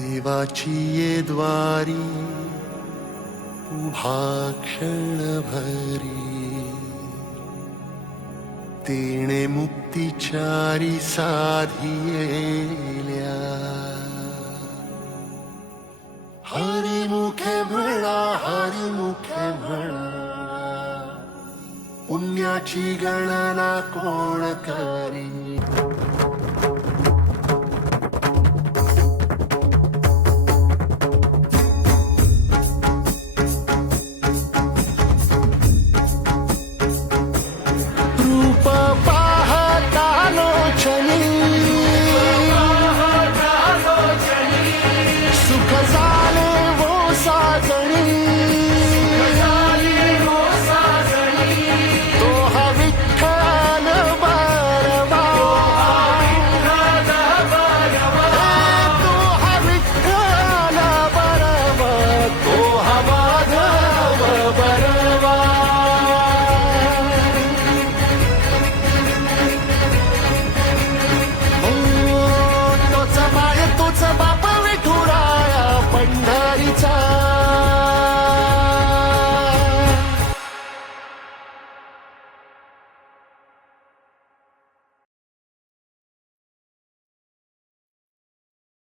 देवाची ये द्वारी उभा क्षण भरी, तेणे मुक्तिचारी साधियेल्या. हरिमुखे म्हणा, हरिमुखे म्हणा, पुण्याची गणना कोण करी.